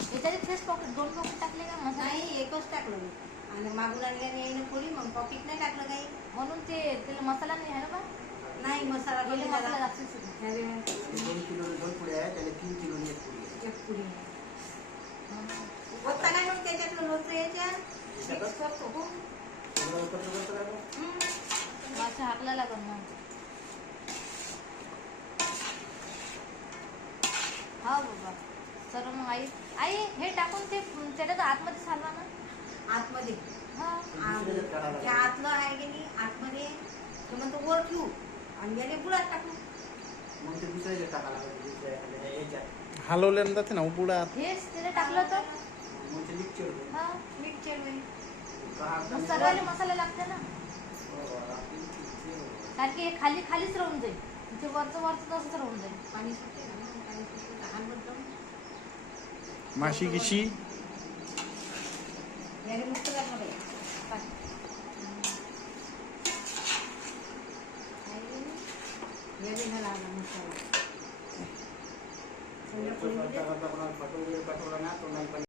याच्यात fresh pocket 2 pocket टाकले का मसाला? नाही, एकच टाकलं मी. आणि मागून आणल्याने येईन पोळी, मग पॉकेट नाही टाकलं काही. म्हणून ते त्याला मसाला नाही आहे ना बा? नाही, मसाला पहिले गेली मसाला मला. लागते सगळं. 2 किलो 2 पुड्या आहे, त्याला 3 किलो एक पुडी आहे. एक पुडी. होता काय मग त्याच्यातलं लोणचं याच्यात? मिक्स करतो. हो. सगळं करतो काय मग? वाचा हाकला लागल मग. हा बाबा सर्व मग आई हे टाकून ते त्याच्या आतमध्ये सालवा ना आतमध्ये. हा दुसऱ्याच्यात काढायला त्या लागेल. आतलं आहे की नाही आतमध्ये, तो म्हणतो वर ठेवू आणि याने बुडात टाकू. मग ते दुसऱ्याच्यात टाकायला लागेल, दुसऱ्या याच्यात. हलवल्यानं जाते ना बुडा. हेच त्याने टाकलं तर मग ते मिक्सचर होईल. हा मीठ चिरवे. मग सर्वाले मसाला लागते ना, कारण की हे खाली खालीच राहून जाईल, ते वरचं तसंच राहून जाईल. पाणी सुटते ना, पाणी सुटते लहान बदलून माशी गिशी याने मुक्त करणार आहे. याने घाला मसाला. करता करता कोणाला फटो वगैरे पाठवला ना, तोंडाला पाणी